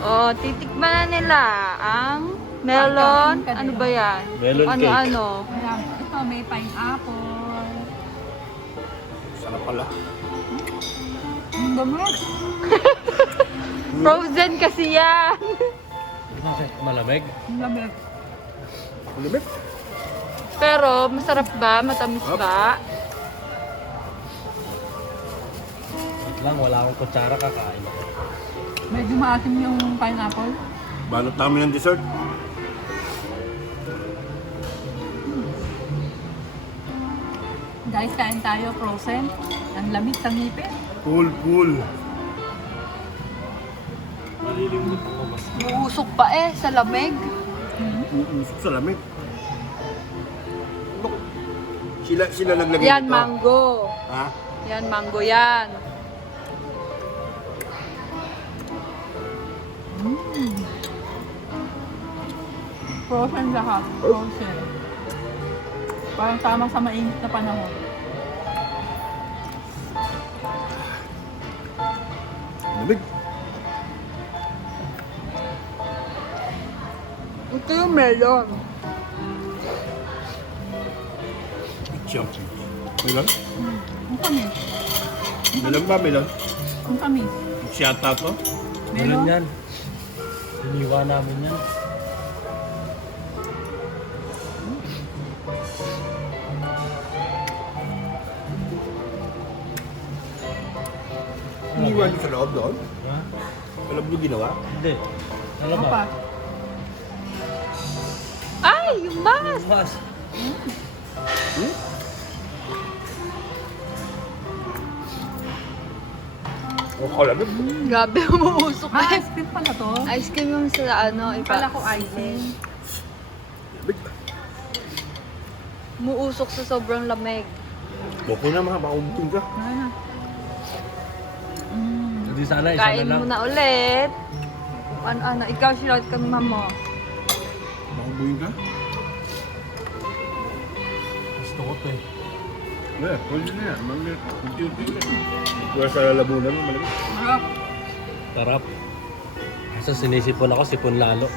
Oh, titikman na nila ang melon. Ano ba yan? Melon cake. Ano-ano? Ayan, ito may pineapple. Sarap pala. Ang gamot. Frozen kasi yan. Bakit? Malamig? Ang lamig. Malamig? Pero, masarap ba? Matamis ba? Wait lang, wala akong kutsara, kakain ako. Medyo maasim yung pineapple. Balot namin ng dessert. Guys, kain tayo frozen. Ang lamig sa ngipin. Cool. Malilimutan ko mas. Uusok pa sa lamig. Uusok sa lamig. Ano? Sila naglagay Yan, nito. mango. Ha? Yan, mango yan. Frozen lahat. Frozen. Parang tama sa mainit na panahon. Lamig. Ito yung melon. Siyam. Melon? Ang tamis. Melon ba? Melon? Ang tamis. Siyata to? Melon? yan. Iniwa namin yan. Iniwan niyo sa loob doon? Ha? Alam niyo ginawa? Hindi. Ano Ano ba? pa? Ay, yung bas! Mas. O kalamig. Grabe, umuusok. Ice cream pala to. Ice cream yung sa Kala ko icing. Umuusok sa sobrang lamig. Okay na mga makubutin ka. Ah. Hindi sana, isa Kain na lang. mo na ulit. Ano, ikaw shoutout kang mama. Makubutin ka? Gusto ko to eh. Wala, pwede na yan. Unti-unti ulit. Kaya sa lalamunan mo malamig. Sarap. Tarap. Kasi sinisipon ako, sipon lalo.